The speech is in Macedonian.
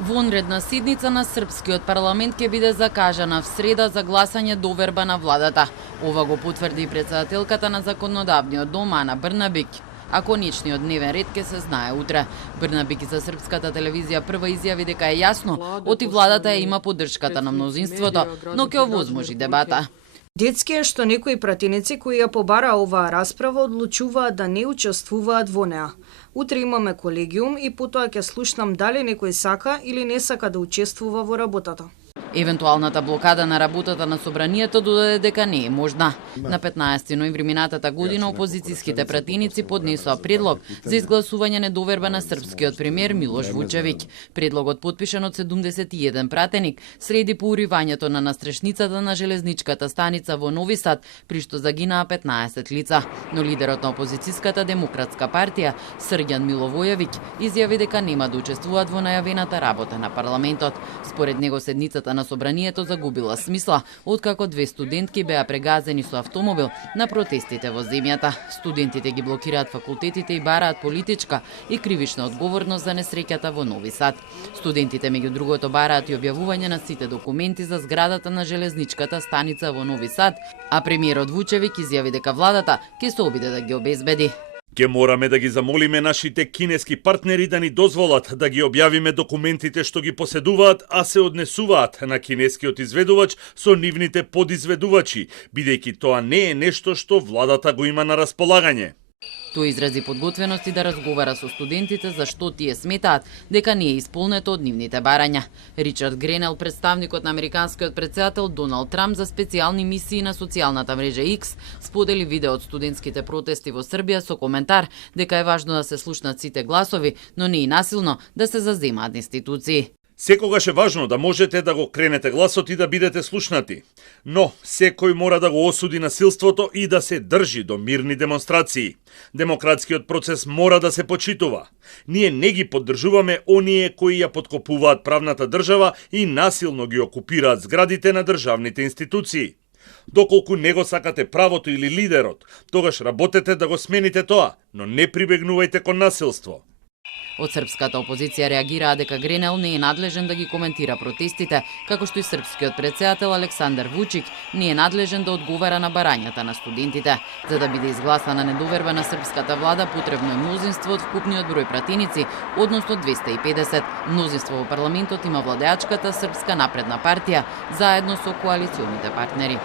Вонредна седница на Српскиот парламент ќе биде закажана в среда за гласање доверба на владата. Ова го потврди претседателката на Законодавниот дом Ана Брнабик. А конечниот дневен ред ќе се знае утре. Брнабик за српската телевизија прва изјави дека е јасно, оти владата ја има поддршката на мнозинството, но ќе овозможи дебата. Детски е што некои пратеници кои ја побара оваа расправа одлучуваат да не учествуваат во неа. Утре имаме колегиум и потоа ќе слушнам дали некој сака или не сака да учествува во работата. Евентуалната блокада на работата на собранието додаде дека не е можна. На 15 ноември минатата година опозицијските пратеници поднесоа предлог за изгласување недоверба на српскиот премиер Милош Вучевиќ. Предлогот подпишан од 71 пратеник следи по уривањето на настрешницата на железничката станица во Нови Сад, при што загинаа 15 лица. Но лидерот на опозицијската демократска партија Срѓан Миловојевиќ изјави дека нема да учествуваат во најавената работа на парламентот. Според него седницата на собранието загубила смисла, откако две студентки беа прегазени со автомобил на протестите во земјата. Студентите ги блокираат факултетите и бараат политичка и кривична одговорност за несреќата во Нови Сад. Студентите меѓу другото бараат и објавување на сите документи за зградата на железничката станица во Нови Сад, а премиерот Вучевиќ изјави дека владата ќе се обиде да ги обезбеди. Ке мораме да ги замолиме нашите кинески партнери да ни дозволат да ги објавиме документите што ги поседуваат, а се однесуваат на кинескиот изведувач со нивните подизведувачи, бидејќи тоа не е нешто што владата го има на располагање. Тој изрази подготвеност и да разговара со студентите за што тие сметаат дека не е исполнето од нивните барања. Ричард Гренел, представникот на американскиот претседател Доналд Трамп за специјални мисии на социјалната мрежа X, сподели видео од студентските протести во Србија со коментар дека е важно да се слушнат сите гласови, но не и насилно да се заземаат институции. Секогаш е важно да можете да го кренете гласот и да бидете слушнати. Но секој мора да го осуди насилството и да се држи до мирни демонстрации. Демократскиот процес мора да се почитува. Ние не ги поддржуваме оние кои ја подкопуваат правната држава и насилно ги окупираат зградите на државните институции. Доколку не го сакате правото или лидерот, тогаш работете да го смените тоа, но не прибегнувајте кон насилство. Од српската опозиција реагираа дека Гренел не е надлежен да ги коментира протестите, како што и српскиот претседател Александар Вучик не е надлежен да одговара на барањата на студентите. За да биде изгласана недоверба на српската влада, потребно е мнозинство од вкупниот број пратеници, односно 250. Мнозинство во парламентот има владеачката Српска напредна партија, заедно со коалиционите партнери.